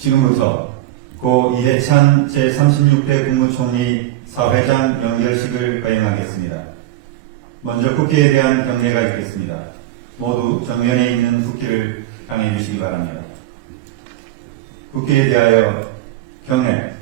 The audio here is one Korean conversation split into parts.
지금부터 고 이해찬 제36대 국무총리 사회장 연결식을 거행하겠습니다. 먼저 국회에 대한 경례가 있겠습니다. 모두 정면에 있는 국기를 향해 주시기 바랍니다. 국기에 대하여 경례.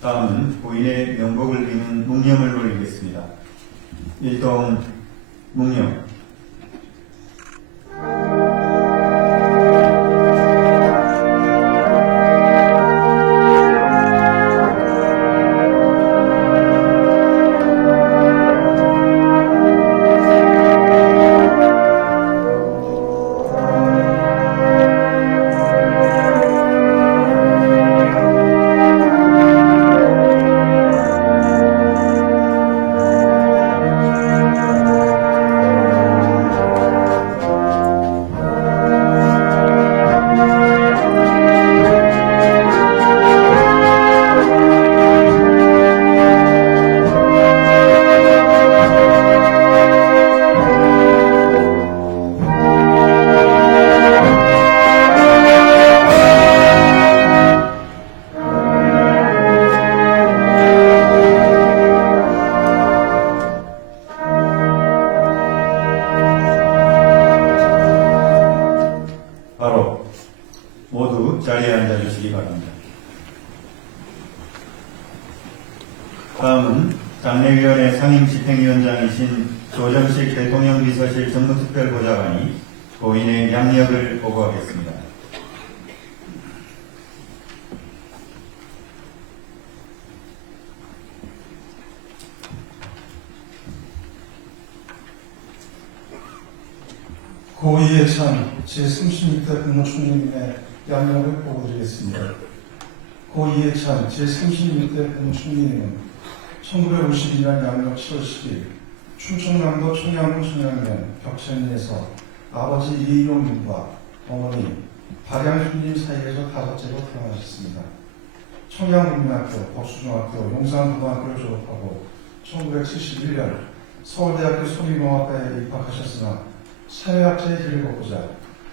다음은 고인의 명복을 비는 묵념을 올리겠습니다. 일동 묵념. 모두 자리에 앉아주시기 바랍니다. 다음은 장례위원회 상임집행위원장이신 조정식 대통령 비서실 정무특별보좌관이 고인의 양력을 보고하겠습니다. 고 이해찬 제36대 국무총리님의 양력을 보고드리겠습니다. 고 이해찬 제36대 국무총리님은 1952년 양력 7월 10일 충청남도 청양군 청양면 벽천리에서 아버지 이용님과 어머니 박양순님 사이에서 다섯째로 태어나셨습니다. 청양국민학교, 복수중학교, 용산고등학교를 졸업하고 1971년 서울대학교 소리공학과에 입학하셨으나 사회학자의 길을 걷고자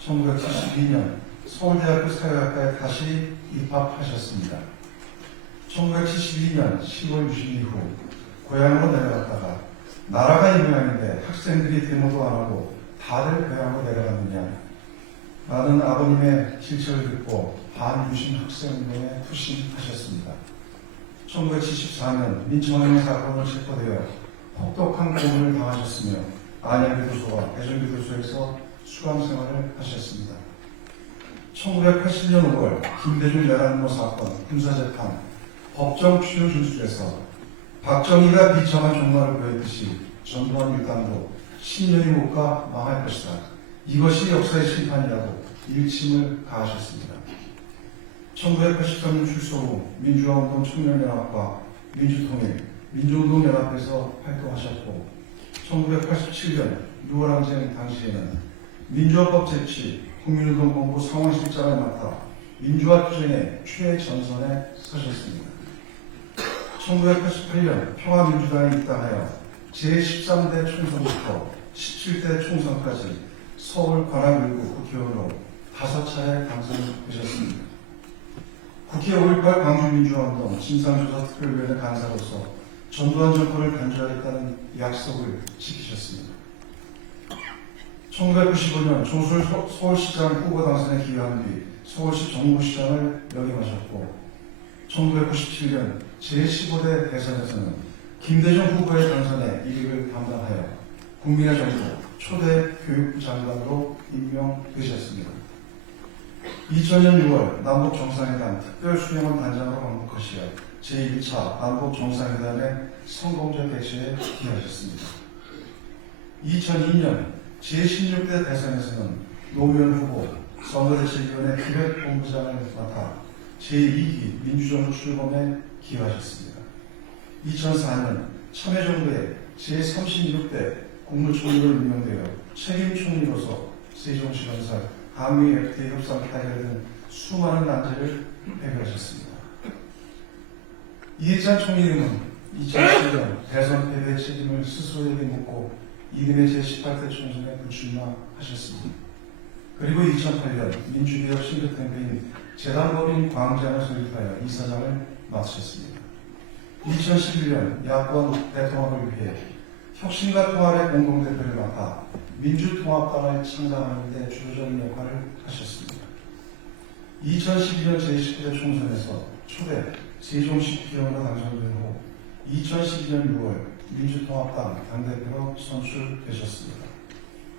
1972년 서울대학교 사회학과에 다시 입학하셨습니다. 1972년 10월 60일 후 고향으로 내려갔다가 나라가 이 모양인데 학생들이 데모도 안 하고 다들 고향으로 내려갔느냐. 나는 아버님의 질책을 듣고 반유신 학생운동에 투신하셨습니다. 1974년 민청은행 사건으로 체포되어 혹독한 고문을 당하셨으며 안양교도소와 대전교도소에서 수감생활을 하셨습니다. 1980년 5월 김대중 내란음모 사건 군사재판 법정 추료 진술에서 박정희가 비참한 종말을 보였듯이 전두환 일당도 10년이 못 가 망할 것이다. 이것이 역사의 심판이라고 일침을 가하셨습니다. 1983년 출소 후 민주화운동 청년연합과 민주통일, 민주운동연합에서 활동하셨고 1987년 6월항쟁 당시에는 민주화법 제치, 국민운동 본부 상황실장을 맡아 민주화 투쟁의 최전선에 서셨습니다. 1988년 평화민주당에 입당하여 제13대 총선부터 17대 총선까지 서울 관악 1구 국회의원으로 5차례 당선되셨습니다. 국회 5.18 광주민주화운동 진상조사특별위원회 간사로서 전두환 정권을 간주하겠다는 약속을 지키셨습니다. 1995년 조술 서울시장 후보 당선에 기여한 뒤 서울시 정무시장을 역임하셨고 1997년 제15대 대선에서는 김대중 후보의 당선에 이익을 담당하여 국민의 정부 초대 교육부 장관으로 임명되셨습니다. 2000년 6월 남북 정상회담 특별수행원 단장으로 방북하시어 제1차 남북 정상회담의 성공적 개최에 기여하셨습니다. 2002년 제16대 대선에서는 노무현 후보 선거대책위원회 기획본부장을 맡아 제2기 민주정부 출범에 기여하셨습니다. 2004년 참여정부의 제36대 국무총리로 임명되어 책임총리로서 세종시건설, 한미 FTA 협상 타결 등 수많은 난제를 해결하셨습니다. 이해찬 총리는 2007년 대선 패배 책임을 스스로에게 묻고 이듬해 제18대 총선에 불출마하셨습니다. 그리고 2008년 민주개혁 싱크탱크인 재단법인 광장을 설립하여 이사장을 마치셨습니다. 2011년 야권 대통합을 위해 혁신과 통합의 공동대표를 맡아 민주통합당을 창당하는 데 주도적인 역할을 하셨습니다. 2012년 제19대 총선에서 초대 세종시 기원으로 당선된 후 2012년 6월 민주통합당 당대표로 선출되셨습니다.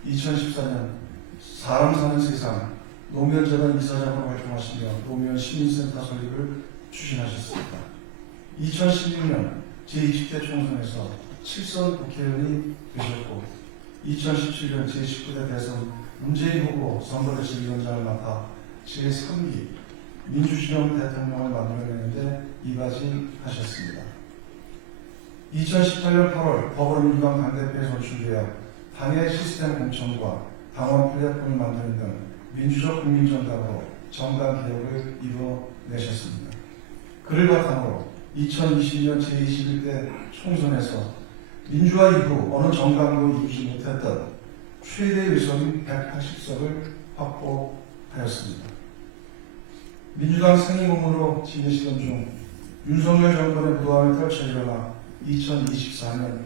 2014년 사람 사는 세상 노무현재단 이사장으로 활동하시며 노무현 시민센터 설립을 추진하셨습니다. 2016년 제20대 총선에서 7선 국회의원이 되셨고 2017년 제19대 대선 문재인 후보 선거대책위원장을 맡아 제3기 민주진영 대통령을 만들어내는데 이바지하셨습니다. 2018년 8월 더불어민주당 당대표에 선출되어 당의 시스템 공천과 당원 플랫폼을 만드는 등 민주적 국민정당으로 정당 개혁을 이뤄내셨습니다. 그를 바탕으로 2020년 제21대 총선에서 민주화 이후 어느 정당도 이루지 못했던 최대 의석인 180석을 확보하였습니다. 민주당 상임고문으로 지내시던 중 윤석열 정권의 부도함을 떨쳐 일어나 2024년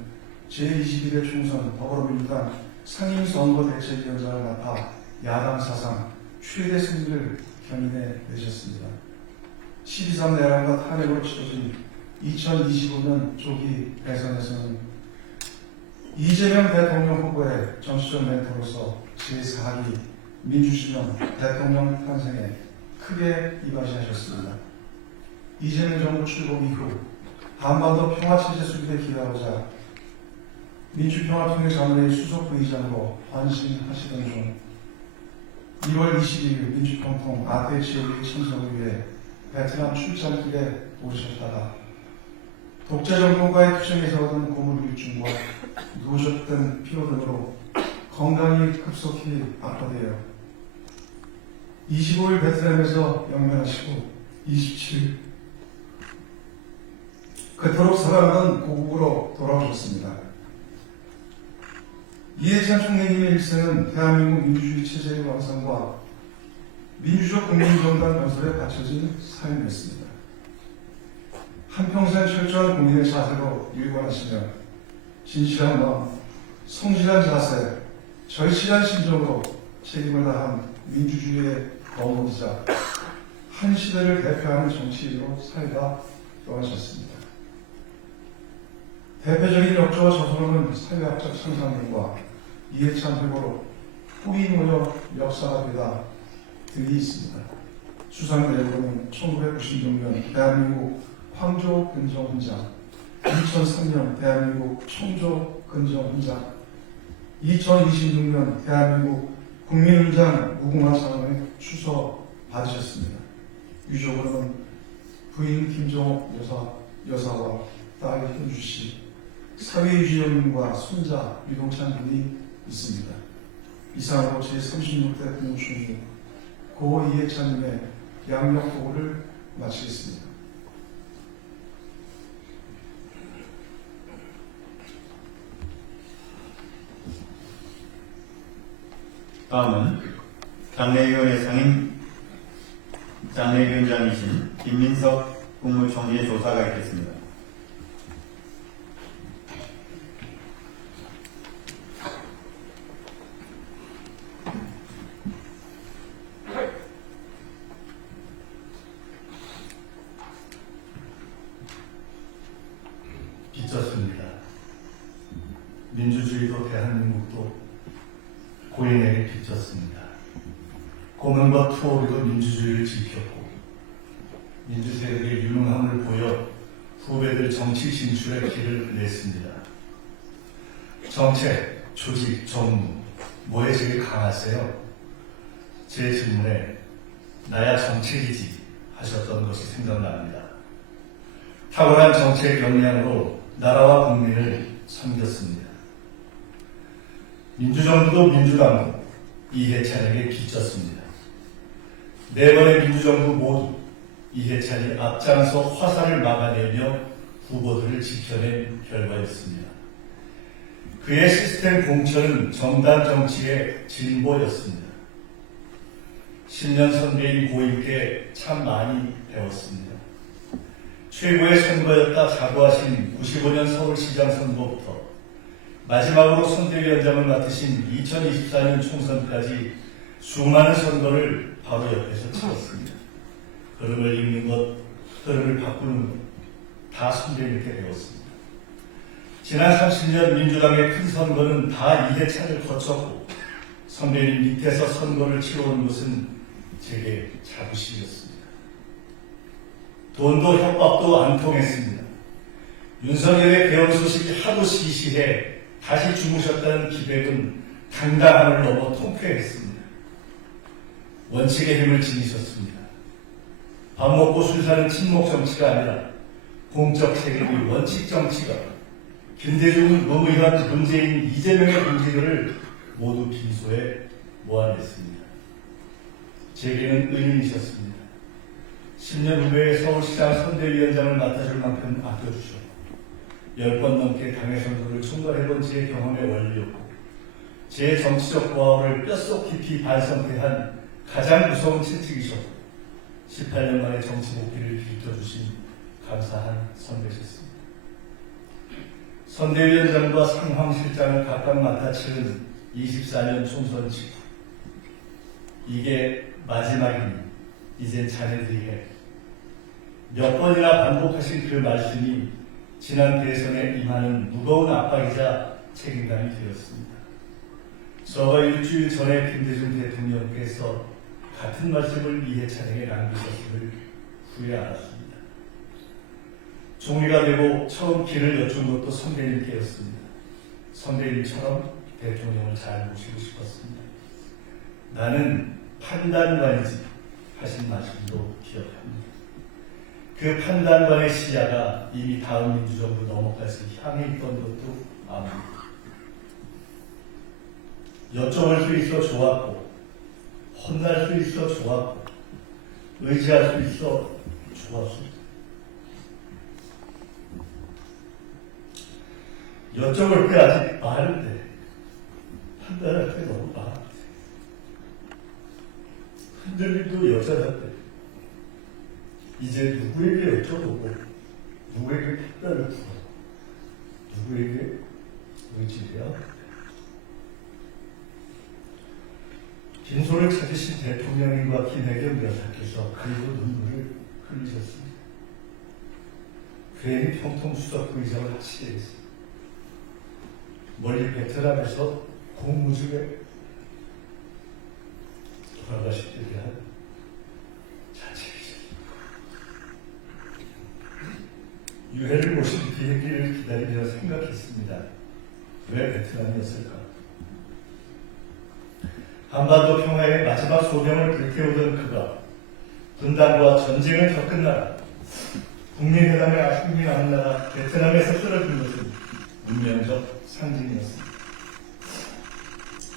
제21대 총선 더불어민주당 상임선거대책위원장을 맡아 야당 사상 최대 승리를 견인해내셨습니다. 12.3 내란과 탄핵으로 치러진 2025년 조기 대선에서는 이재명 대통령 후보의 정치적 멘토로서 제4기 민주진영 대통령 탄생에 크게 이바지하셨습니다. 이재명 정부 출범 이후 한반도 평화체제 수립에 기여하고자 민주평화통일자문회의 수석부의장으로 환심하시던 중 2월 22일 민주평통 아태 지역의 참석을 위해 베트남 출장길에 오셨다가 독재 정권과의 투쟁에서 얻은 고물길중과 누적된 피로 등으로 건강이 급속히 악화되어 25일 베트남에서 영면하시고 27일 그토록 사랑하던 고국으로 돌아오셨습니다. 이해찬 총리님의 일생은 대한민국 민주주의 체제의 완성과 민주적 국민정당 건설에 바쳐진 삶이었습니다. 한평생 철저한 국민의 자세로 일관하시며 진실한 마음, 성실한 자세, 절실한 심정으로 책임을 다한 민주주의의 어머니자 한 시대를 대표하는 정치인으로 살다 떠나셨습니다. 대표적인 역조와 저서로는 사회학적 상상력과 이해찬 회고록 뿌리 모여 역사가 되다 등이 있습니다. 수상 내용은 1996년 대한민국 황조 근정 훈장, 2003년 대한민국 청조 근정 훈장, 2026년 대한민국 국민훈장 무궁화 상을 추서 받으셨습니다. 유족으로는 부인 김정옥 여사와 딸 현주 씨, 사회유지연과 손자 유동찬 군이 있습니다. 이상으로 제36대 국무총리 고 이해찬님의 양력 보고를 마치겠습니다. 다음은 장례위원회 상임 장례위원장이신 김민석 국무총리의 조사가 있겠습니다. 투어리도 민주주의를 지켰고 민주세력의 유능함을 보여 후배들 정치 진출의 길을 냈습니다. 정책, 조직, 정무, 뭐에 제일 강하세요? 제 질문에 나야 정책이지 하셨던 것이 생각납니다. 탁월한 정책 역량으로 나라와 국민을 섬겼습니다. 민주정부도 민주당도 이해찬에게 빚졌습니다. 네 번의 민주정부 모두 이해찬이 앞장서 화살을 막아내며 후보들을 지켜낸 결과였습니다. 그의 시스템 공천은 정당 정치의 진보였습니다. 10년 선배인 고인께 참 많이 배웠습니다. 최고의 선거였다 자부하신 95년 서울시장 선거부터 마지막으로 선대위원장을 맡으신 2024년 총선까지 수많은 선거를 바로 옆에서 치렀습니다. 흐름을 읽는 것, 흐름을 바꾸는 것, 다 선배님께 배웠습니다. 지난 30년 민주당의 큰 선거는 다 이해찬을 거쳤고 선배님 밑에서 선거를 치러온 것은 제게 자부심이었습니다. 돈도 협박도 안 통했습니다. 윤석열의 개헌 소식이 하도 시시해 다시 주무셨다는 기백은 당당함을 넘어 통쾌했습니다. 원칙의 힘을 지니셨습니다. 밥 먹고 술 사는 친목 정치가 아니라 공적 책임이 원칙 정치가 김대중, 노무현, 문재인, 이재명의 문제들을 모두 빈소에 모아냈습니다. 제게는 의인이셨습니다. 10년 후에 서울시장 선대위원장을 맡아줄 만큼 아껴주셨고 10번 넘게 당의 선거를 총괄해본 제 경험의 원리였고 제 정치적 고아를 뼛속 깊이 반성케한 가장 무서운 채찍이셨고 18년 만에 정치 복귀를 빌켜주신 감사한 선배셨습니다. 선대위원장과 상황실장을 각각 맡아 치른 24년 총선 직후 이게 마지막이니 이젠 자네들이 해. 몇 번이나 반복하신 그 말씀이 지난 대선에 임하는 무거운 압박이자 책임감이 되었습니다. 저가 일주일 전에 김대중 대통령께서 같은 말씀을 이해찬에게 남기셨음을 후회 안 했습니다. 총리가 되고 처음 길을 여쭌 것도 선배님께였습니다. 선배님처럼 대통령을 잘 모시고 싶었습니다. 나는 판단관이지 하신 말씀도 기억합니다. 그 판단관의 시야가 이미 다음 민주정부 넘어가서 향해 있던 것도 압니다. 여쭤볼 수 있어 좋았고 혼날 수 있어 좋았고 의지할 수 있어 좋았습니다. 여쭤볼 때 아직 많은데 판단할 때 너무 많은데 흔들림도 여전한데 이제 누구에게 여쭤보고 누구에게 판단을 두고 누구에게 의지해야 빈소를 찾으신 대통령님과 김혜경 여사께서 그리고 눈물을 흘리셨습니다. 괜히 평통수석 의장을 하시게 했습니다. 멀리 베트남에서 공무중에 돌아가신 데 대한 자책이죠. 유해를 모신 비행기를 기다리며 생각했습니다. 왜 베트남이었을까? 한반도 평화의 마지막 소명을 불태우던 그가 분단과 전쟁을 겪은 나라, 국민회담의 아쉬움이 남은 나라 베트남에서 쓰러진 것은 운명적 상징이었습니다.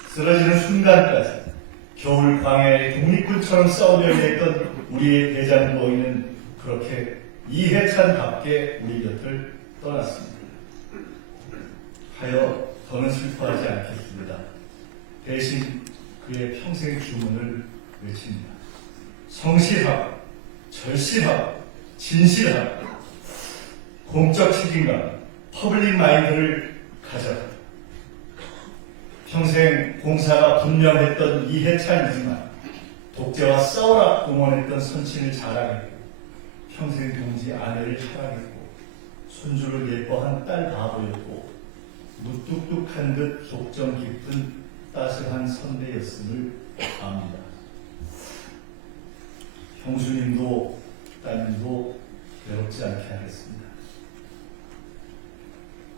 쓰러지는 순간까지 겨울 광야의 독립군처럼 싸우려 했던 우리의 대장 보이는 그렇게 이해찬답게 우리 곁을 떠났습니다. 하여 더는 슬퍼하지 않겠습니다. 대신 그의 평생 주문을 외칩니다. 성실하고 절실하고 진실하고 공적 책임감, 퍼블릭 마인드를 가져라. 평생 공사가 분명했던 이해찬이지만 독재와 싸워라 공언했던 선친을 자랑했고 평생 동지 아내를 사랑했고 손주를 예뻐한 딸 바보였고 무뚝뚝한 듯 속정 깊은 따스한 선배였음을 압니다. 형수님도 따님도 외롭지 않게 하겠습니다.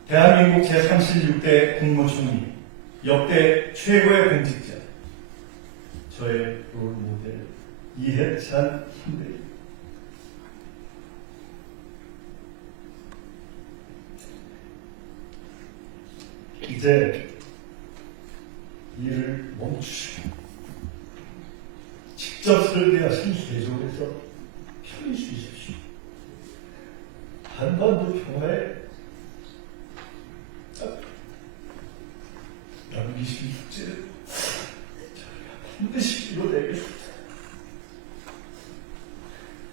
대한민국 제36대 국무총리, 역대 최고의 공직자, 저의 롤모델 이해찬 선배입니다. 이제 일을 멈추시고 직접 설계하신 세종에서 편히 쉬십시오. 한반도 평화에 남기신 숙제를 저희가 반드시 이뤄내겠습니다.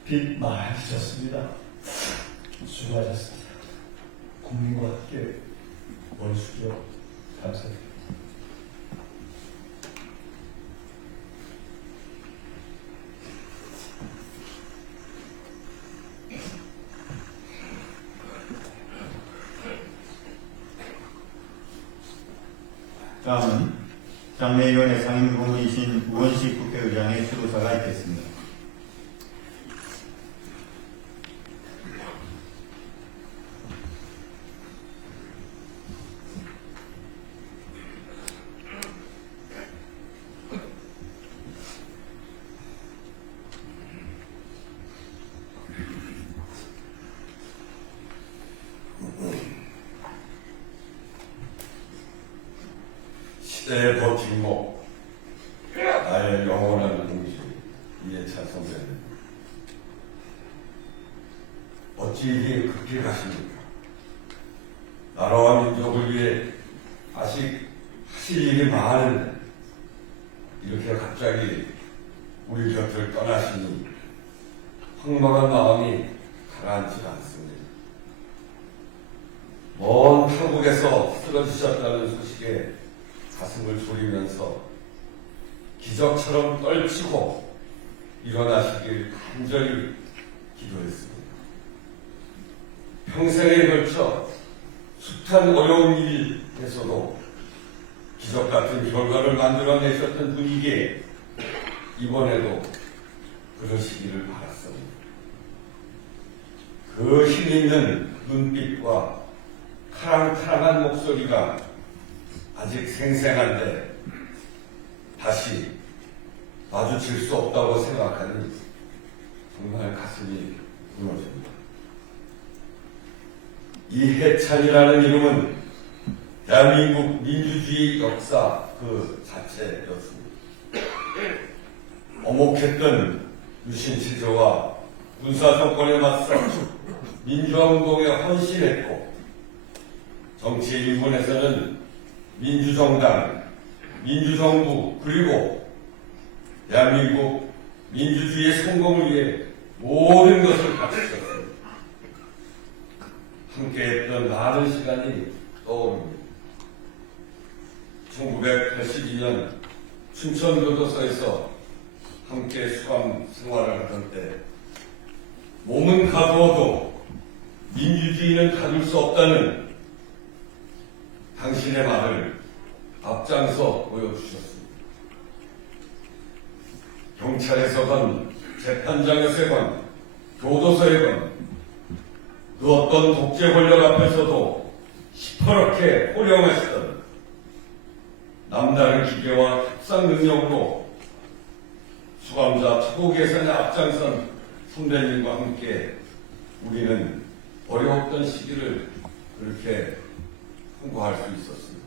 빚 많이 졌습니다. 수고하셨습니다. 국민과 함께 머리 숙여 감사드립니다. 다음은 장례위원회 상임고문이신 우원식 국회의장의 수도사가 있겠습니다. 시대의 버팀목, 나의 영원한 동지 이해찬 선배님, 어찌 이게 그렇게 가십니까? 나라와 민족을 위해 아직 하실 일이 많은데 이렇게 갑자기 우리 곁을 떠나시니 황망한 마음이 가라앉지가 않습니다. 먼 한국에서 쓰러지셨다는 소식에 가슴을 졸이면서 기적처럼 떨치고 일어나시길 간절히 기도했습니다. 평생에 걸쳐 숱한 어려운 일에서도 기적 같은 결과를 만들어내셨던 분이기에 이번에도 그러시기를 바랐습니다. 그 힘있는 눈빛과 카랑카랑한 목소리가 아직 생생한데 다시 마주칠 수 없다고 생각하니 정말 가슴이 무너집니다. 이해찬이라는 이름은 대한민국 민주주의 역사 그 자체였습니다. 어목했던 유신체제와 군사정권에 맞서 민주화운동에 헌신했고 정치의 일본에서는 민주정당, 민주정부 그리고 대한민국 민주주의의 성공을 위해 모든 것을 바치셨습니다. 함께했던 많은 시간이 떠오릅니다. 1982년 춘천교도소에서 함께 수감 생활을 하던 때 몸은 가두어도 민주주의는 가둘 수 없다는 당신의 말을 앞장서 보여주셨습니다. 경찰에서건 재판장에서건 교도소에건 그 어떤 독재 권력 앞에서도 시퍼렇게 호령하시던 남다른 기계와 협상 능력으로 수감자 처우 개선에 앞장선 선배님과 함께 우리는 어려웠던 시기를 그렇게 통과할 수 있었습니다.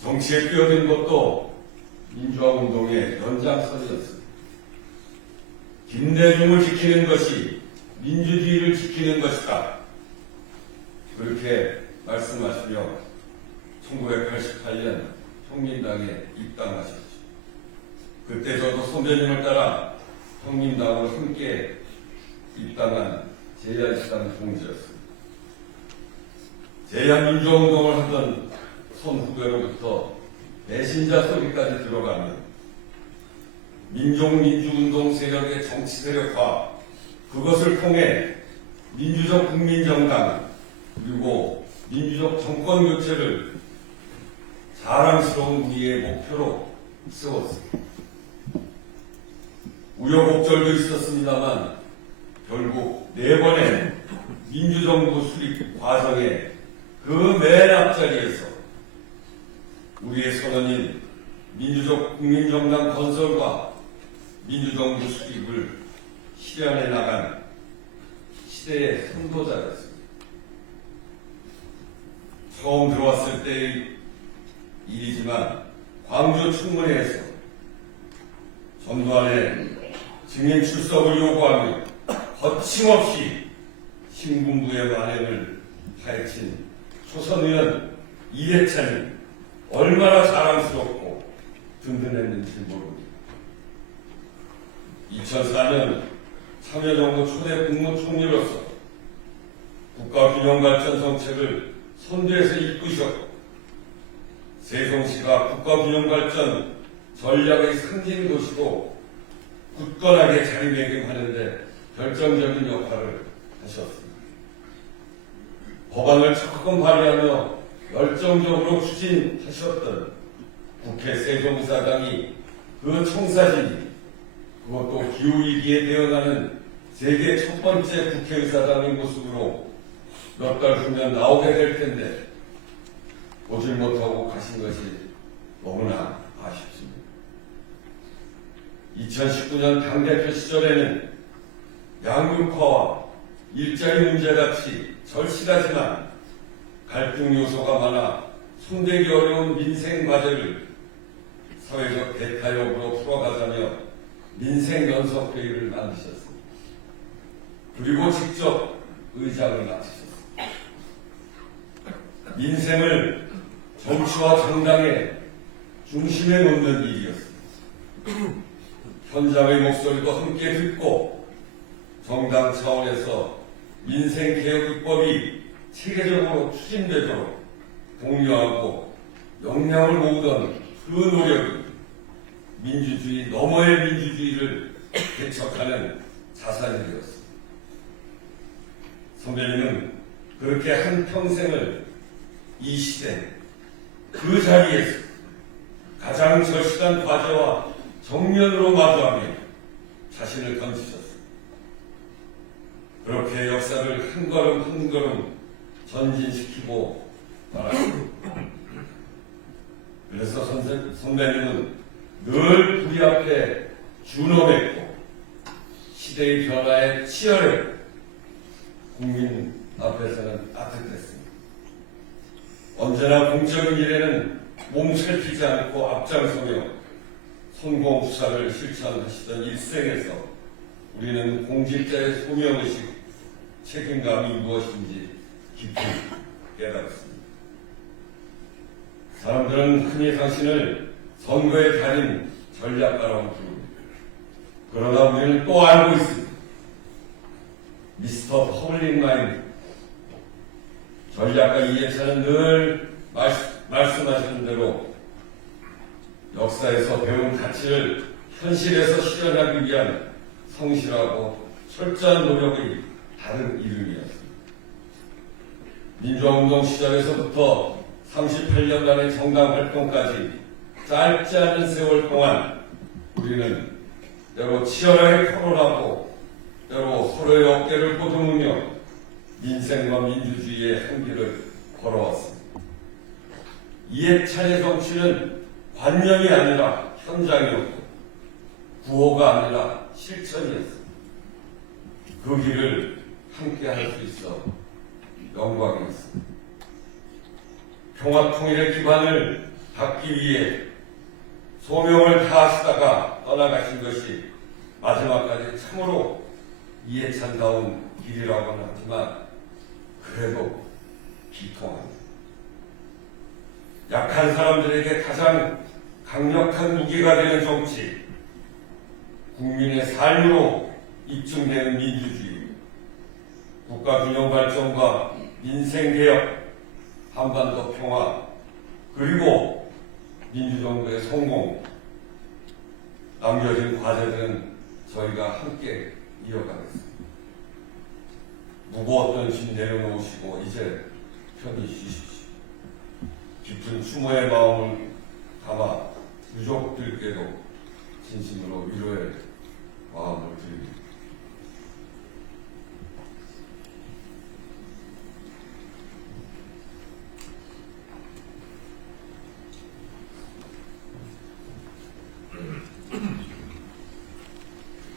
정치에 뛰어든 것도 민주화 운동의 연장선이었습니다. 김대중을 지키는 것이 민주주의를 지키는 것이다. 그렇게 말씀하시며 1988년 형민당에 입당하셨죠. 그때 저도 선배님을 따라 형민당으로 함께 입당한 제야시당 동지였습니다. 제야민주화운동을 하던 손 후배로부터 배신자 소리까지 들어가며 민족민주운동 세력의 정치 세력화, 그것을 통해 민주적 국민정당 그리고 민주적 정권 교체를 자랑스러운 우리의 목표로 세웠습니다. 우여곡절도 있었습니다만 결국 4번의 민주정부 수립 과정의 그 맨 앞자리에서 우리의 선언인 민주적 국민정당 건설과 민주정부 수립을 실현해 나간 시대의 선도자였습니다. 처음 들어왔을 때의 일이지만 광주 청문회에서 전두환의 증인 출석을 요구하며 거침없이 신군부의 만행을 파헤친 초선의원 이해찬이 얼마나 자랑스럽고 든든했는지 모릅니다. 2004년 참여정부 초대 국무총리로서 국가균형발전 정책을 선두에서 이끄셨고 세종시가 국가균형발전 전략의 상징도시로 굳건하게 자리매김하는데 결정적인 역할을 하셨습니다. 법안을 적극 발의하며 열정적으로 추진하셨던 국회 세종사당이 그 청사진이 그것도 기후위기에 대응하는 세계 첫 번째 국회의사당의 모습으로 몇 달 후면 나오게 될 텐데 오질 못하고 가신 것이 너무나 아쉽습니다. 2019년 당대표 시절에는 양극화와 일자리 문제같이 절실하지만 갈등 요소가 많아 손대기 어려운 민생 과제를 사회적 대타협으로 풀어가자며 민생연석회의를 만드셨습니다. 그리고 직접 의장을 맡으셨습니다. 민생을 정치와 정당의 중심에 놓는 일이었습니다. 현장의 목소리도 함께 듣고 정당 차원에서 민생개혁 입법이 체계적으로 추진되도록 독려하고 역량을 모으던 그 노력이 민주주의 너머의 민주주의를 개척하는 자산이 되었습니다. 선배님은 그렇게 한 평생을 이 시대 그 자리에서 가장 절실한 과제와 정면으로 마주하며 자신을 던지셨습니다. 그렇게 역사를 한 걸음 한 걸음 전진시키고 말았습니다. 그래서 선배님은 늘 우리 앞에 준엄했고 시대의 변화에 치열해 국민 앞에서는 따뜻했습니다. 언제나 공적인 일에는 몸살피지 않고 앞장서며 성공투사를 실천하시던 일생에서 우리는 공직자의 소명의식, 책임감이 무엇인지 깊이 깨달았습니다. 사람들은 흔히 당신을 선거의 달인 전략가라고 부릅니다. 그러나 우리는 또 알고 있습니다. 미스터 퍼블릭 마인드. 전략가 이해찬은 늘 말씀하시는 대로 역사에서 배운 가치를 현실에서 실현하기 위한 성실하고 철저한 노력의 다른 이름이었습니다. 민주화운동 시작에서부터 38년간의 정당 활동까지 짧지 않은 세월 동안 우리는 때로 치열하게 토론하고 때로 서로의 어깨를 보듬으며 민생과 민주주의의 한길을 걸어왔습니다. 이해찬의 정치는 관념이 아니라 현장이었고 구호가 아니라 실천이었습니다. 그 길을 함께 할 수 있어 영광이었습니다. 평화통일의 기반을 닦기 위해 소명을 다하시다가 떠나가신 것이 마지막까지 참으로 이해찬다운 길이라고는 하지만 그래도 비통합니다. 약한 사람들에게 가장 강력한 무기가 되는 정치, 국민의 삶으로 입증되는 민주주의, 국가균형 발전과 민생개혁, 한반도 평화, 그리고 민주정부의 성공, 남겨진 과제들은 저희가 함께 이어가겠습니다. 무거웠던 짐 내려놓으시고 이제 편히 쉬십시오. 깊은 추모의 마음을 담아 유족들께도 진심으로 위로의 마음을 드립니다.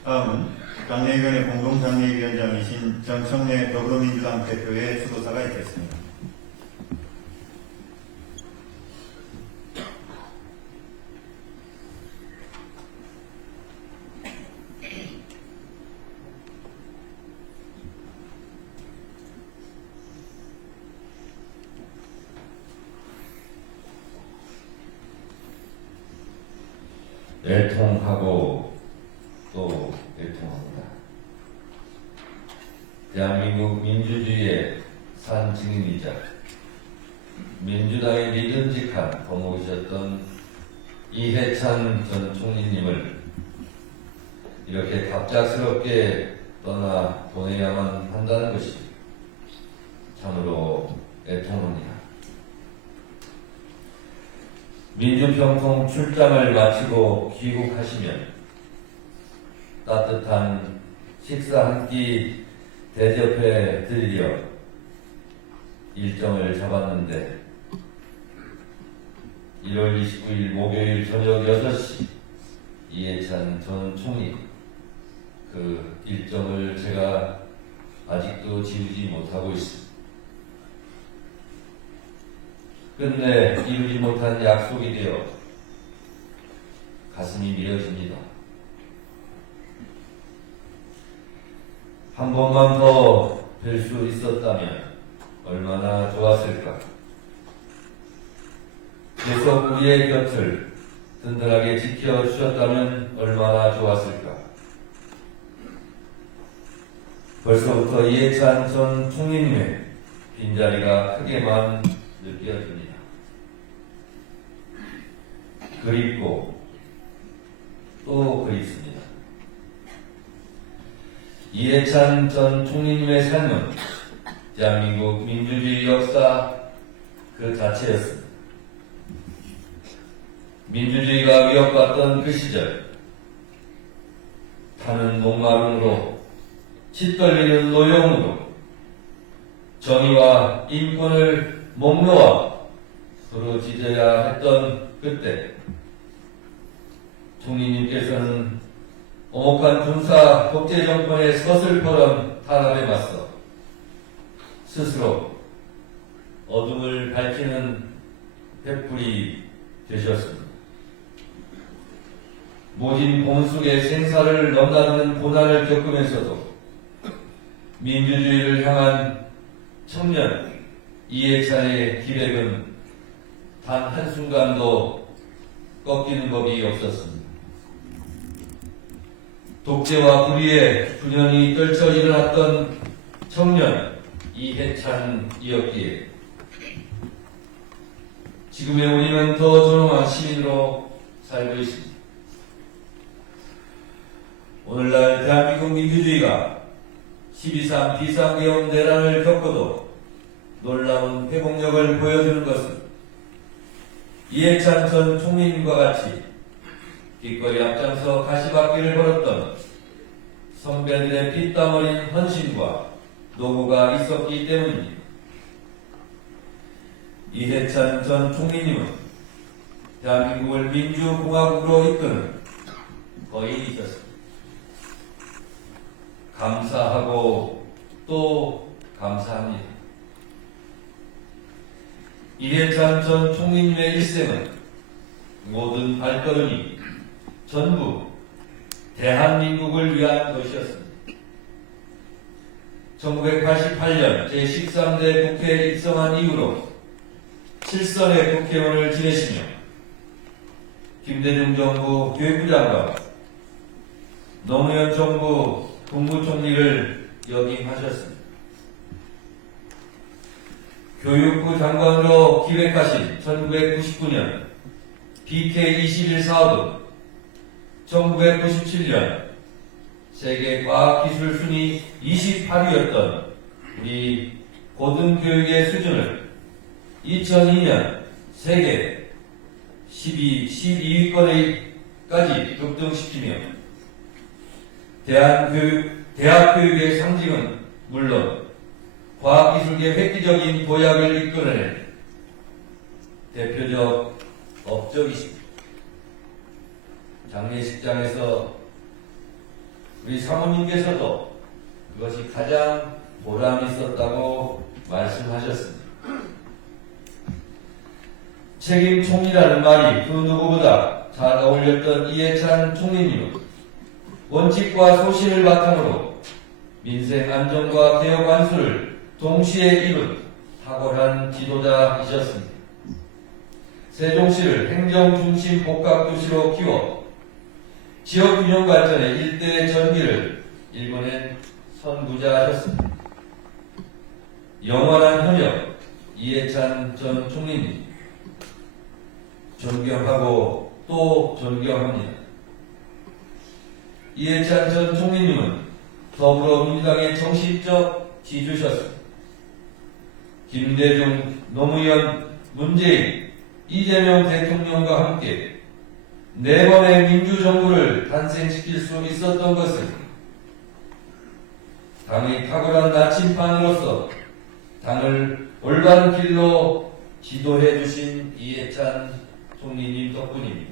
다음은 장례위원회 공동장례위원장이신 정청래 더불어민주당 대표의 수도사가 있겠습니다. 애통하고 또 애통합니다. 대한민국 민주주의의 산 증인이자 민주당의 믿음직한 거목이셨던 이해찬 전 총리님을 이렇게 갑작스럽게 떠나 보내야만 한다는 것이 참으로 애통합니다. 민주평통 출장을 마치고 귀국하시면 따뜻한 식사 한 끼 대접해 드리려 일정을 잡았는데 1월 29일 목요일 저녁 6시 이해찬 전 총리 그 일정을 제가 아직도 지우지 못하고 있습니다. 끝내 이루지 못한 약속이 되어 가슴이 미어집니다. 한 번만 더 뵐 수 있었다면 얼마나 좋았을까. 계속 우리의 곁을 든든하게 지켜주셨다면 얼마나 좋았을까. 벌써부터 이해찬 전 총리님의 빈자리가 크게만 느껴집니다. 그립고 또 그립습니다. 이해찬 전 총리님의 삶은 대한민국 민주주의 역사 그 자체였습니다. 민주주의가 위협받던 그 시절 타는 목마름으로 짓떨리는 노여움으로 정의와 인권을 목 놓아 부르짖어야 했던 그때 총리님께서는 엄혹한 군사 독재 정권의 서슬퍼런 탄압에 맞서 스스로 어둠을 밝히는 횃불이 되셨습니다. 모진 봄 속에 생사를 넘나드는 고난을 겪으면서도 민주주의를 향한 청년 이해찬의 기백은 단 한순간도 꺾이는 법이 없었습니다. 독재와 불의에 분연히 떨쳐 일어났던 청년 이해찬이었기에 지금의 우리는 더 존엄한 시민으로 살고 있습니다. 오늘날 대한민국 민주주의가 12.3 비상계엄 내란을 겪어도 놀라운 회복력을 보여주는 것은 이해찬 전 총리님과 같이 기꺼이 앞장서 가시밭길을 걸었던 선배들의 피땀 어린 헌신과 노고가 있었기 때문입니다. 이해찬 전 총리님은 대한민국을 민주공화국으로 이끄는 거인이셨습니다. 감사하고 또 감사합니다. 이해찬 전 총리님의 일생은 모든 발걸음이 전부 대한민국을 위한 것이었습니다. 1988년 제13대 국회에 입성한 이후로 7선의 국회의원을 지내시며 김대중 정부 교육부 장관, 노무현 정부 국무총리를 역임하셨습니다. 교육부 장관으로 기획하신 1999년 BK21 사업은 1997년 세계 과학기술 순위 28위였던 우리 고등교육의 수준을 2002년 세계 12위권에까지 급등시키며 대학교육의 상징은 물론 과학기술계 획기적인 도약을 이끌어낸 대표적 업적이십니다. 장례식장에서 우리 사모님께서도 그것이 가장 보람이 있었다고 말씀하셨습니다. 책임 총리라는 말이 그 누구보다 잘 어울렸던 이해찬 총리님은 원칙과 소신을 바탕으로 민생 안정과 개혁 완수를 동시에 이룬 탁월한 지도자이셨습니다. 세종시를 행정중심 복합도시로 키워 지역균형 발전의 일대 전기를 일궈낸 선구자하셨습니다. 영원한 현역 이해찬 전 총리님 존경하고 또 존경합니다. 이해찬 전 총리님은 더불어민주당의 정식적 지주셨습니다. 김대중, 노무현, 문재인, 이재명 대통령과 함께 4번의 민주정부를 탄생시킬 수 있었던 것은 당의 탁월한 나침반으로서 당을 올바른 길로 지도해 주신 이해찬 총리님 덕분입니다.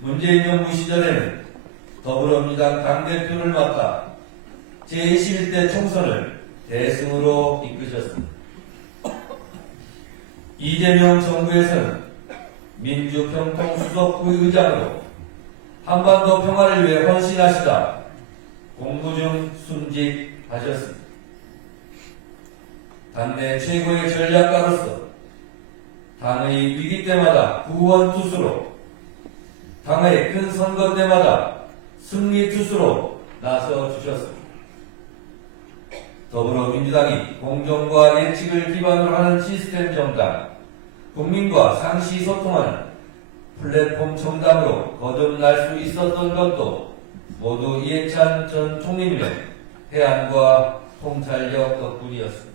문재인 정부 시절에는 더불어민주당 당대표를 맡아 제21대 총선을 대승으로 이끄셨습니다. 이재명 정부에서는 민주평통수석 부의장으로 한반도 평화를 위해 헌신하시다 공부 중 순직하셨습니다. 당내 최고의 전략가로서 당의 위기 때마다 구원투수로, 당의 큰 선거 때마다 승리투수로 나서주셨습니다. 더불어민주당이 공정과 예측을 기반으로 하는 시스템 정당, 국민과 상시 소통하는 플랫폼 정당으로 거듭날 수 있었던 것도 모두 이해찬 전 총리님의 해안과 통찰력 덕분이었습니다.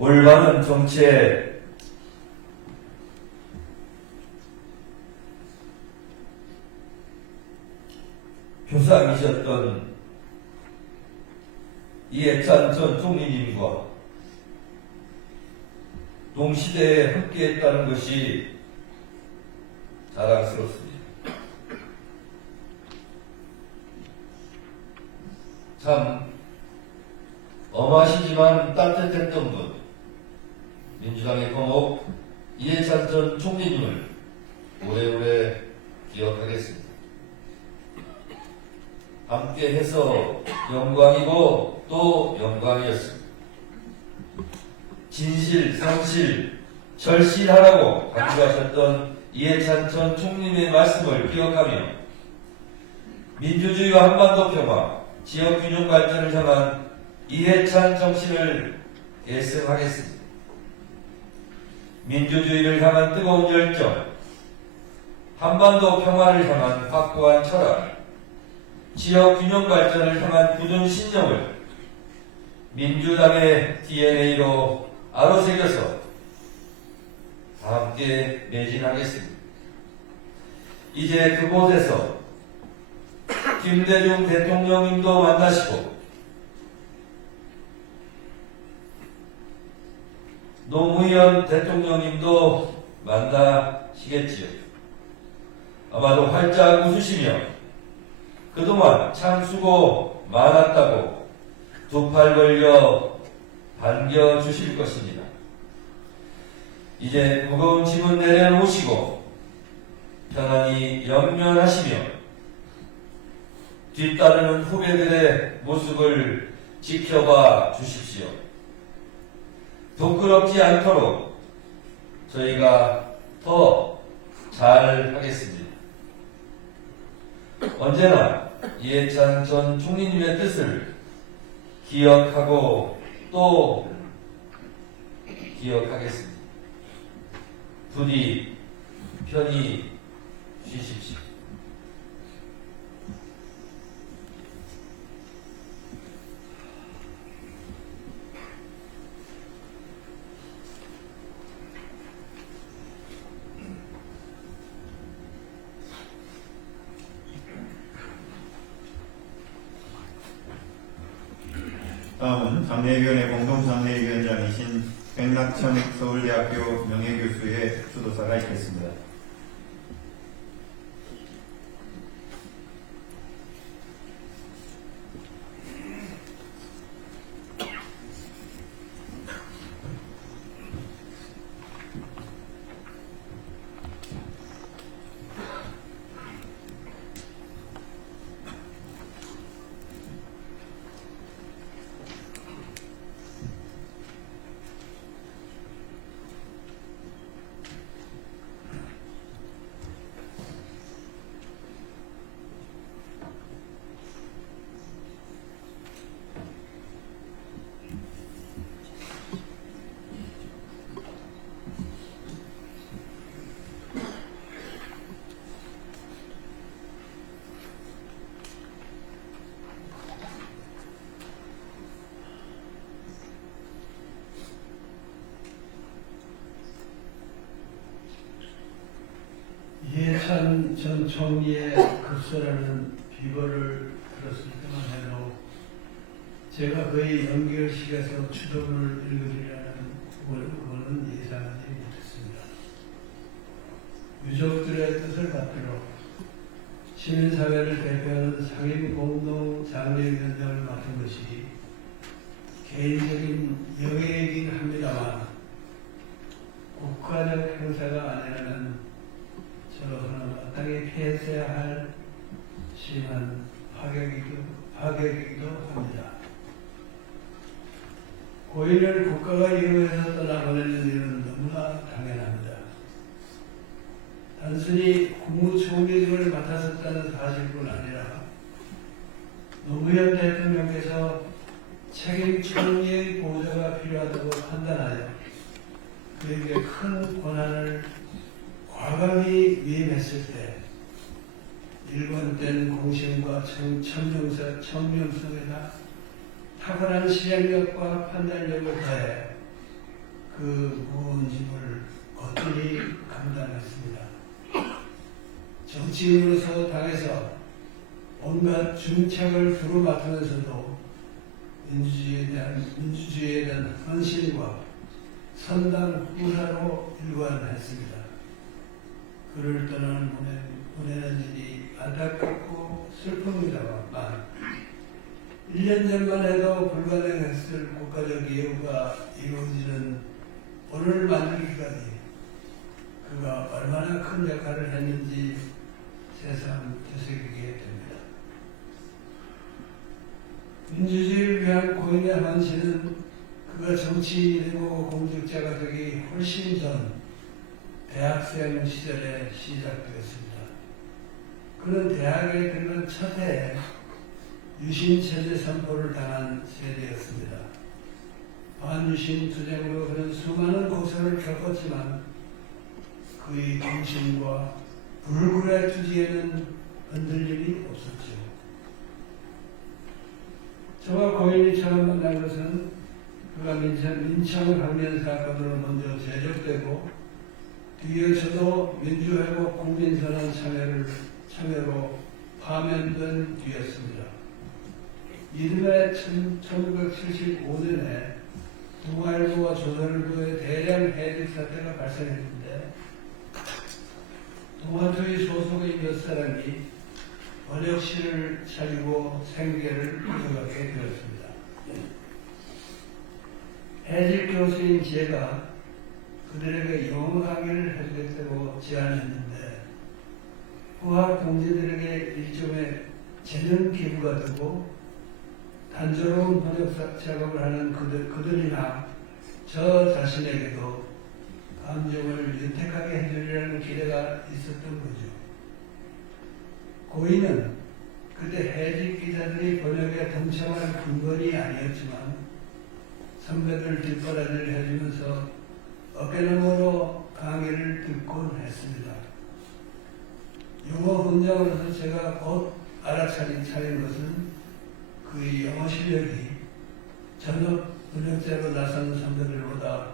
올바른 정치의 표상이셨던 이해찬 전 총리님과 동시대에 함께했다는 것이 자랑스럽습니다. 참 엄하시지만 따뜻했던 분, 민주당의 거목 이해찬 전 총리님을 오래오래 기억하겠습니다. 함께해서 영광이고 또 영광이었습니다. 진실, 성실, 절실하라고 강조하셨던 이해찬 전 총리님의 말씀을 기억하며 민주주의와 한반도 평화, 지역균형 발전을 향한 이해찬 정신을 계승하겠습니다. 민주주의를 향한 뜨거운 열정, 한반도 평화를 향한 확고한 철학, 지역균형 발전을 향한 굳은 신념을 민주당의 DNA로 아로새겨서 다 함께 매진하겠습니다. 이제 그곳에서 김대중 대통령님도 만나시고 노무현 대통령님도 만나시겠지요. 아마도 활짝 웃으시며 그동안 참 수고 많았다고 두 팔 벌려 반겨주실 것입니다. 이제 무거운 짐은 내려놓으시고 편안히 영면하시며 뒤따르는 후배들의 모습을 지켜봐 주십시오. 부끄럽지 않도록 저희가 더 잘 하겠습니다. 언제나 이해찬 전 총리님의 뜻을 기억하고 또 기억하겠습니다. 부디 편히 쉬십시오. 다음은 장례위원회 공동장례위원장이신 백낙천 서울대학교 명예교수의 수도사가 있겠습니다. 이해찬 전 총리의 급소라는 비거를 들었을 때만 해도 제가 그의 연결식에서 추도를 읽으리라는 그거는 예상하지 못했습니다. 유족들의 뜻을 받들어 시민사회를 대표하는 상임공동장례위원장을 맡은 것이 개인적인 영예이긴 합니다만 국가적 행사가 아니라는 저는 마땅히 피했어야 할 심한 파격이기도 합니다. 고인을 국가가 이용해서 떠나보내는 일은 너무나 당연합니다. 단순히 국무총리직을 맡았었다는 사실뿐 아니라 노무현 대통령께서 책임 총리의 보좌가 필요하다고 판단하여 그에게 큰 권한을 과감히 위임했을 때 일관된 공신과 청명성에다 탁월한 실행력과 판단력을 다해 그 무거운 짐을 거뜬히 감당했습니다. 정치인으로서 당에서 온갖 중책을 두루 맡으면서도 민주주의에 대한 헌신과 선당 후사로 일관했습니다. 그를 떠나는 보내는 일이 안타깝고 슬픕니다만 1년 전만 해도 불가능했을 국가적 예우가 이루어지는 오늘 만들기까지 그가 얼마나 큰 역할을 했는지 새삼 되새기게 됩니다. 민주주의를 위한 고인의 헌신은 그가 정치인이 되고 공직자가 되기 훨씬 전 대학생 시절에 시작되었습니다. 그는 대학에 들은 첫 해에 유신체제 선포를 당한 세대였습니다. 반유신 투쟁으로 그는 수많은 고생을 겪었지만 그의 정신과 불굴의 투지에는 흔들림이 없었죠. 저와 고인이 처음 만난 것은 그가 민청 강연 사건으로 먼저 제적되고 뒤에 저도 민주회복 국민선언 참여로 파면된 뒤였습니다. 이듬해 1975년에 동아일보와 조선일보의 대량 해직 사태가 발생했는데 동아투의 소속의 몇 사람이 번역실을 차리고 생계를 이어가게 되었습니다. 해직 교수인 제가 그들에게 영어 강의를 해주겠다고 제안했는데 후학 동지들에게 일종의 재능 기부가 되고 단조로운 번역 작업을 하는 그들이나 저 자신에게도 감정을 윤택하게 해주리라는 기대가 있었던 거죠. 고인은 그때 해직 기자들이 번역에 동참할 근본이 아니었지만 선배들 뒷바라지를 해주면서 어깨너머로 강의를 듣곤 했습니다. 영어 훈장으로서 제가 곧 알아차린 것은 그의 영어 실력이 전업 번역자로 나선 선배들보다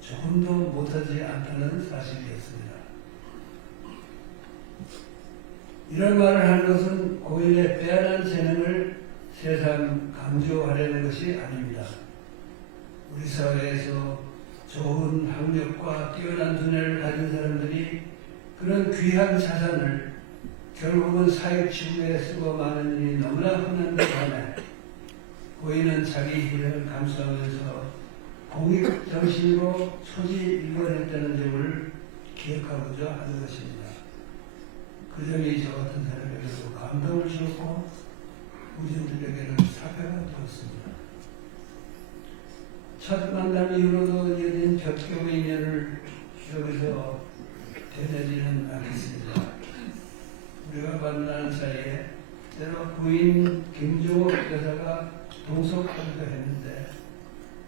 조금도 못하지 않다는 사실이었습니다. 이런 말을 하는 것은 고인의 빼어난 재능을 세상 강조하려는 것이 아닙니다. 우리 사회에서 좋은 학력과 뛰어난 두뇌를 가진 사람들이 그런 귀한 자산을 결국은 사익 추구에 쓰고 마는 일이 너무나 흔한 반면에 고인은 자기 일을 감수하면서 공익 정신으로 초지 일관했다는 점을 기억하고자 하는 것입니다. 그 점이 저 같은 사람에게도 감동을 주었고 우진들에게는 사표가 되었습니다. 첫 만남 이후로도 이어진 벽경의 인연을 여기서 되뇌지는 않겠습니다. 우리가 만나는 사이에 때로 부인 김종옥 여사가 동석하기도 했는데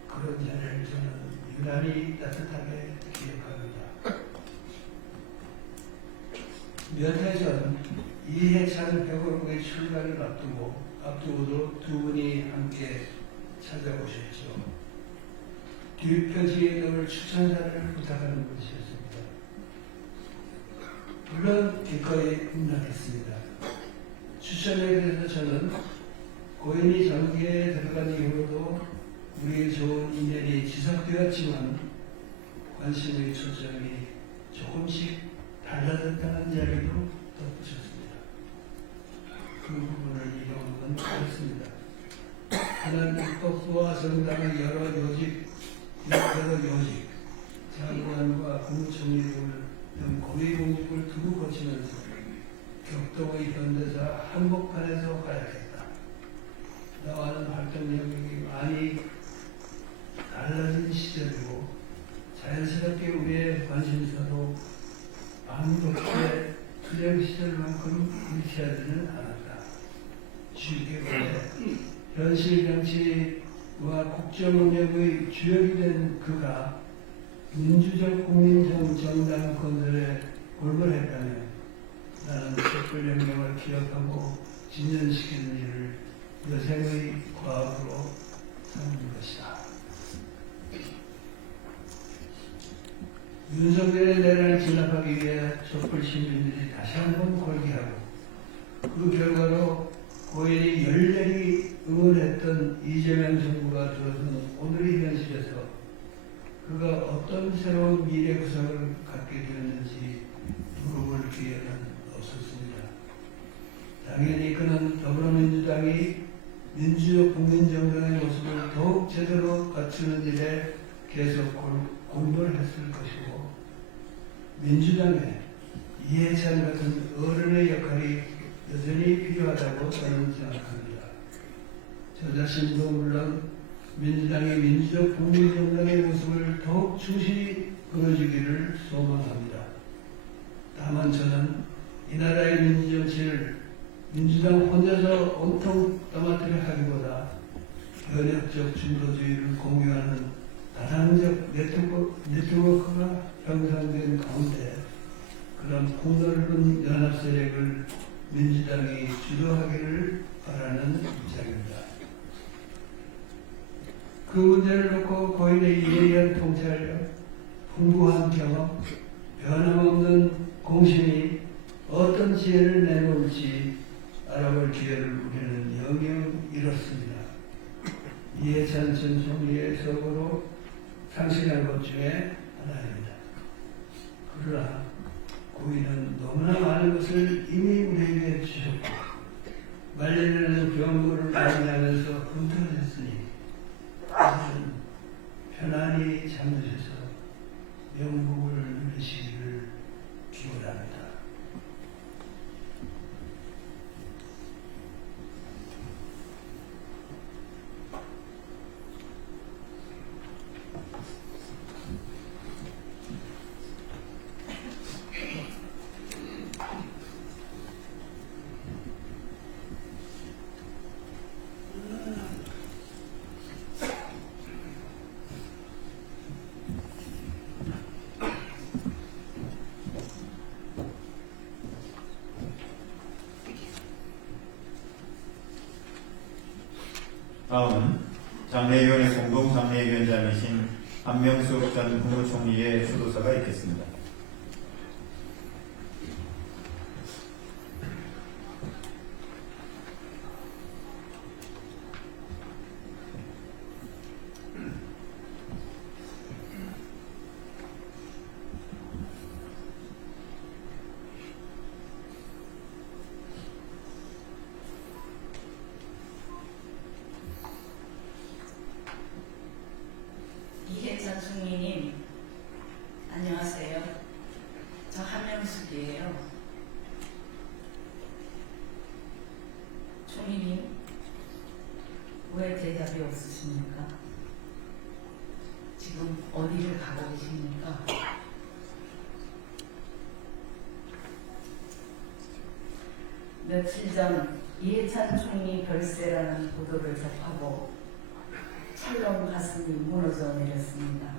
그런 자리를 저는 유난히 따뜻하게 기억합니다. 몇 해 전 이해찬 배우의 출가를 앞두고도 두 분이 함께 찾아오셨죠. 뒷표지에 넣을 추천사를 부탁하는 것이었습니다. 물론 기꺼이 응답했습니다. 추천에 대해서 저는 고인이 정계에 들어간 이후로도 우리의 좋은 인연이 지속되었지만 관심의 초점이 조금씩 달라졌다는 이야기도 덧붙였습니다. 그 부분을 이용한 건 그렇습니다. 그는 입법부와 정당의 여러 요직, 장관과 국무총리 등 고위공직을 두고 거치면서 격동의 현대사 한복판에서 활약했다. 나와는 활동 영역이 많이 달라진 시절이고 자연스럽게 우리의 관심사도 반복의 투쟁 시절만큼 일치하지는 않았다. 쉽게 말해 현실 정치와 국정운영의 주역이 된 그가 민주적 국민정 정당 건설에 골몰했다면 나는 촛불혁명을 기억하고 진전시키는 일을 여생의 과학으로 삼는 것이다. 윤석열의 내란을 진압하기 위해 촛불 시민들이 다시 한번 골기하고 그 결과로 고인이 열렬히 응원했던 이재명 정부가 들어선 오늘의 현실에서 그가 어떤 새로운 미래 구상을 갖게 되었는지 물어볼 기회는 없었습니다. 당연히 그는 더불어민주당이 민주적 국민정당의 모습을 더욱 제대로 갖추는 일에 계속 공부를 했을 것이고 민주당에 이해찬 같은 어른의 역할이 여전히 필요하다고 저는 생각합니다. 저 자신도 물론 민주당이 민주적 국민정당의 모습을 더욱 충실히 보여주기를 소망합니다. 다만 저는 이 나라의 민주정치를 민주당 혼자서 온통 떠맡으려 하기보다 연역적 중도주의를 공유하는 다당적 네트워크가 형성된 가운데 그런 폭넓은 연합 세력을 민주당이 주도하기를 바라는 입장입니다. 그 문제를 놓고 고인의 예리한 통찰력, 풍부한 경험, 변함없는 공신이 어떤 지혜를 내놓을지 알아볼 기회를 우리는 영영 잃었습니다. 이해찬 전 총리의 서거로 상실한 것 중에 하나입니다. 그러나 고인은 너무나 많은 것을 이미 우리에게 주셨고 말년에는 병고를 만나면서 훈련했으니 이제는 편안히 잠드셔서 명복을 누리시기를 기원합니다. 다음은 장례위원회 공동장례위원장이신 한명숙 전 국무총리의 수도사가 있겠습니다. 이해찬 총리님, 안녕하세요. 저 한명숙이에요. 총리님, 왜 대답이 없으십니까? 지금 어디를 가고 계십니까? 며칠 전 이해찬 총리 별세라는 보도를 접하고 찰렁 가슴이 무너져 내렸습니다.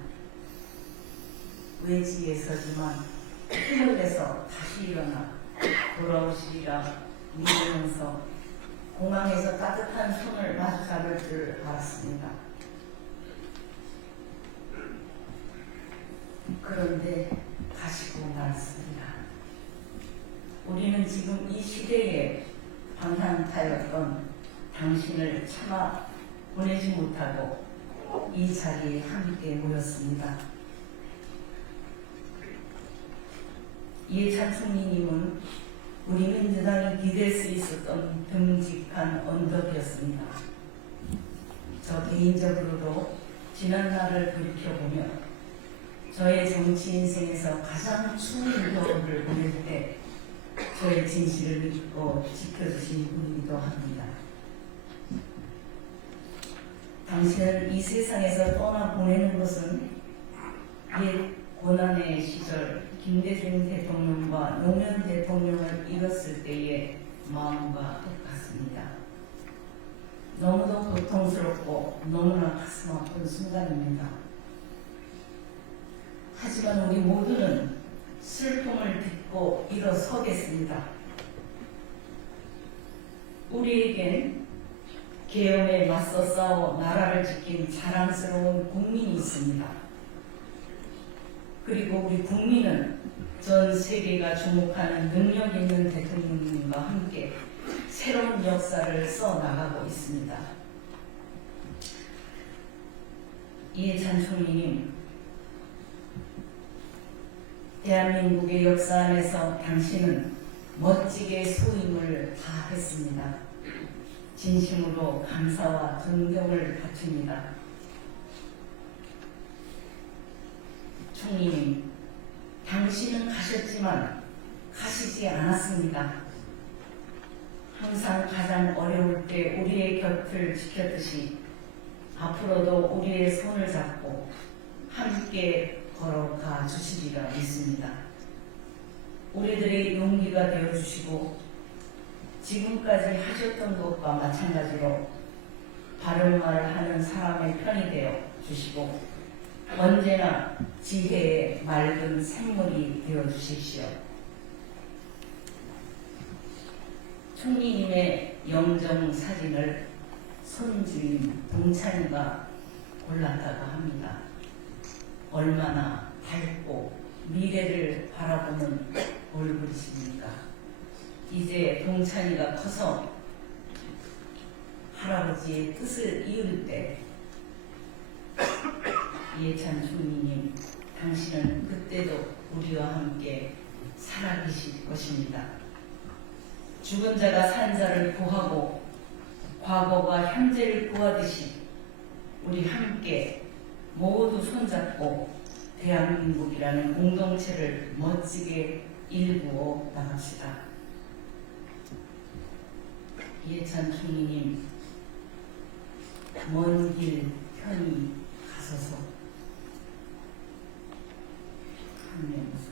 외지에서지만 힘을 내서 다시 일어나 돌아오시리라 믿으면서 공항에서 따뜻한 손을 마주 잡을 줄 알았습니다. 그런데 가시고 말았습니다. 우리는 지금 이 시대에 방랑타였던 당신을 차마 보내지 못하고 이 자리에 함께 모였습니다. 이해찬 총리님은 우리 민주당이 기댈 수 있었던 듬직한 언덕이었습니다. 저 개인적으로도 지난 날을 돌이켜보며 저의 정치 인생에서 가장 추운 겨울을 보낼 때 저의 진실을 믿고 지켜주신 분이기도 합니다. 당신을 이 세상에서 떠나보내는 것은 옛 고난의 시절 김대중 대통령과 노무현 대통령을 잃었을 때의 마음과 똑같습니다. 너무도 고통스럽고 너무나 가슴 아픈 순간입니다. 하지만 우리 모두는 슬픔을 딛고 일어서겠습니다. 우리에겐 계엄에 맞서 싸워 나라를 지킨 자랑스러운 국민이 있습니다. 그리고 우리 국민은 전 세계가 주목하는 능력 있는 대통령님과 함께 새로운 역사를 써나가고 있습니다. 이해찬 총리님, 대한민국의 역사 안에서 당신은 멋지게 소임을 다했습니다. 진심으로 감사와 존경을 바칩니다. 총리님, 당신은 가셨지만 가시지 않았습니다. 항상 가장 어려울 때 우리의 곁을 지켰듯이 앞으로도 우리의 손을 잡고 함께 걸어가 주시리라 믿습니다. 우리들의 용기가 되어주시고 지금까지 하셨던 것과 마찬가지로 바른 말을 하는 사람의 편이 되어 주시고 언제나 지혜의 맑은 샘물이 되어 주십시오. 총리님의 영정 사진을 손주인 동찬이가 골랐다고 합니다. 얼마나 밝고 미래를 바라보는 얼굴이십니까? 이제 동찬이가 커서 할아버지의 뜻을 이을 때 이해찬 총리님, 당신은 그때도 우리와 함께 살아계실 것입니다. 죽은 자가 산 자를 구하고 과거가 현재를 구하듯이 우리 함께 모두 손잡고 대한민국이라는 공동체를 멋지게 일구어 나갑시다. 이해찬 총리님, 먼 길 편히 가소서. 한명숙.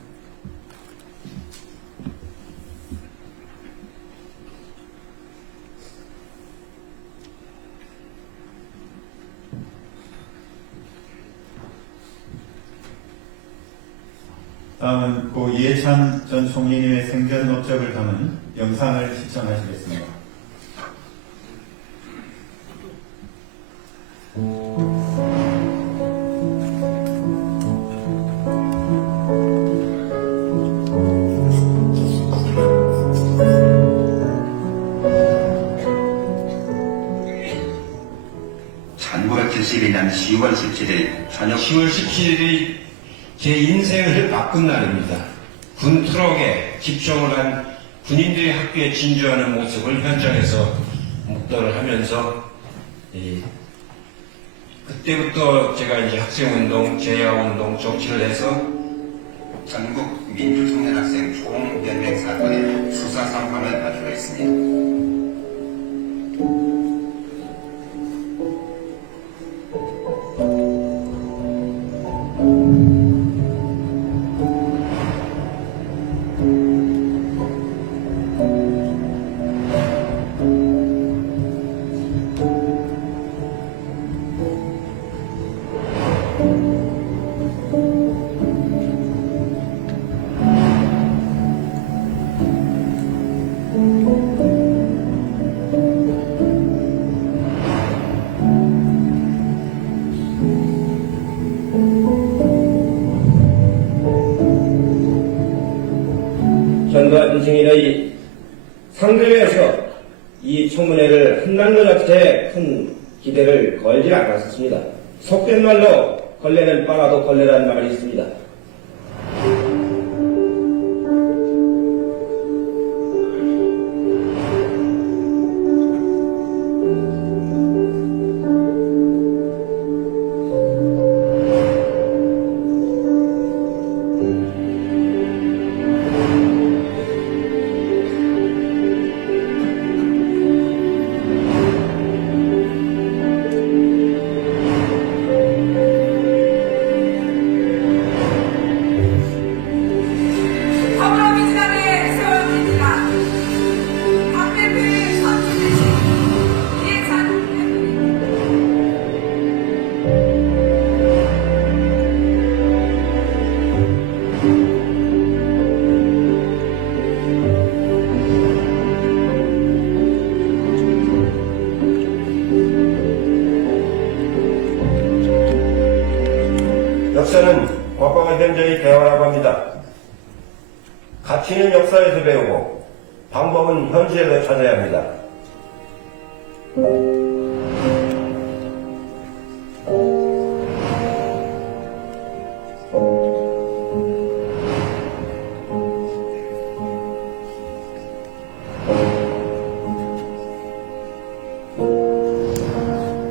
다음은 고 이해찬 전 총리님의 생전 업적을 담은 영상을 시청하시겠습니다. (1972년 10월 17일) 저녁 10월 17일이 제 인생을 바꾼 날입니다. 군 트럭에 집중을 한 군인들이 학교에 진주하는 모습을 현장에서 목도를 하면서 그때부터 제가 이제 학생운동, 제야운동, 정치를 해서 전국 민주청년학생 총연맹 사건의 수사 상황을 가지고 있습니다. 전두환 증인의 상대에서 이 청문회를 한날로 자체에 큰 기대를 걸지 않았습니다. 속된 말로 걸레는 빨아도 걸레라는 말이 있습니다. 역사는 과거와 현재의 대화라고 합니다. 가치는 역사에서 배우고 방법은 현실에서 찾아야 합니다.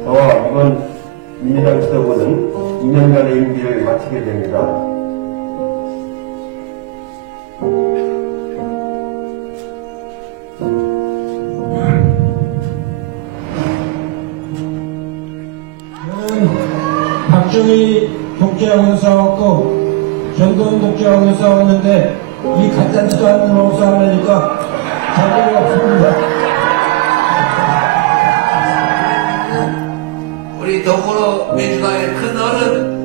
저와 이번 민주당 지도부는 2년간의 임기를 마치게 됩니다. 저는 박정희 독재하고 싸웠고 전두환 독재하고 싸웠는데 이 가짜지도 않는 놈 싸우려니까 자격이 없습니다. 우리 더불어민주당의 큰 어른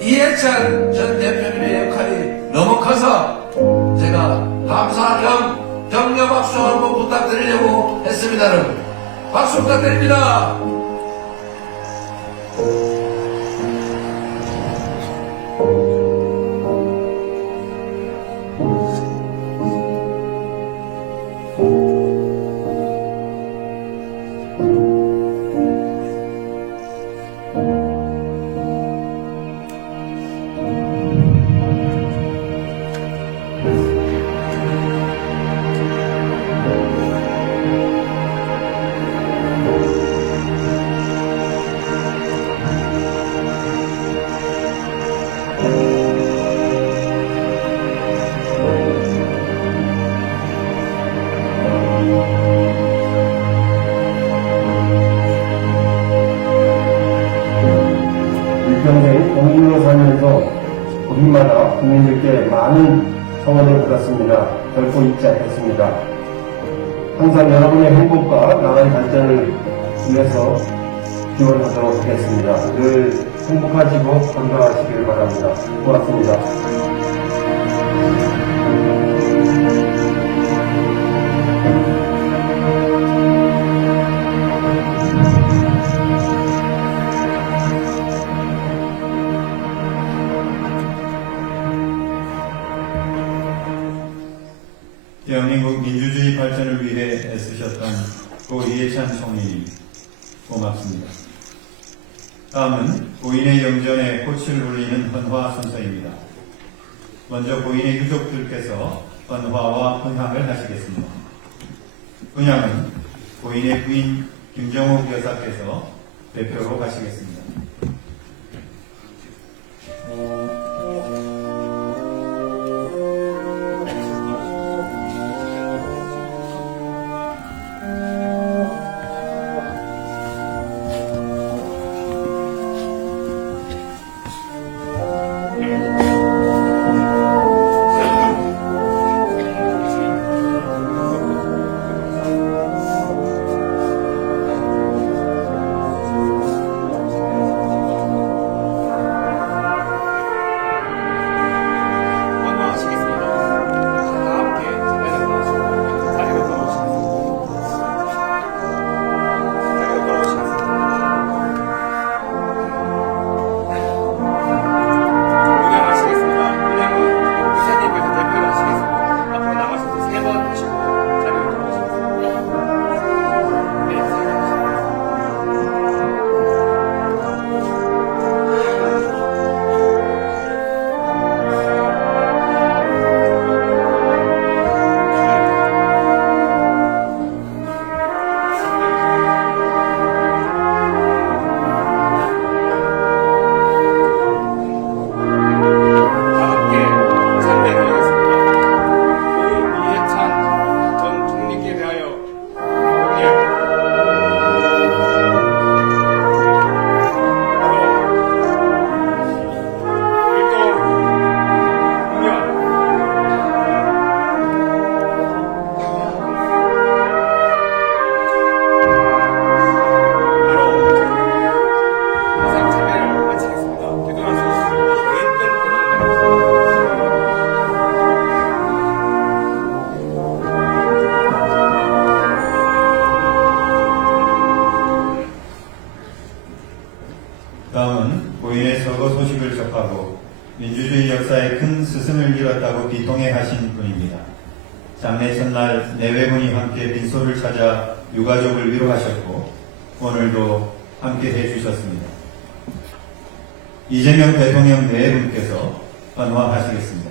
이해찬 전 대표님의 역할이 너무 커서 제가 감사 겸 격려 박수 한번 부탁드리려고 했습니다. 여러분 박수 부탁드립니다. 일평생 공인으로 살면서 우리마다 국민들께 많은 성원을 받았습니다. 결코 잊지 않겠습니다. 항상 여러분의 행복과 나라의 발전을 위해서 기원하도록 하겠습니다. 늘 행복하시고 건강하시길 바랍니다. 고맙습니다. 대한민국 민주주의 발전을 위해 애쓰셨던 고 이해찬 총리님 고맙습니다. 다음은 고인의 영전에 꽃을 올리는 헌화 순서입니다. 먼저 고인의 유족들께서 헌화와 훈향을 하시겠습니다. 훈향은 고인의 부인 김정옥 여사께서 대표로 가시겠습니다. 다음은 고인의 서거 소식을 접하고 민주주의 역사에 큰 스승을 잃었다고 비통해 하신 분입니다. 장례 첫날 4분이 함께 빈소를 찾아 유가족을 위로하셨고 오늘도 함께 해주셨습니다. 이재명 대통령 4분께서 헌화하시겠습니다.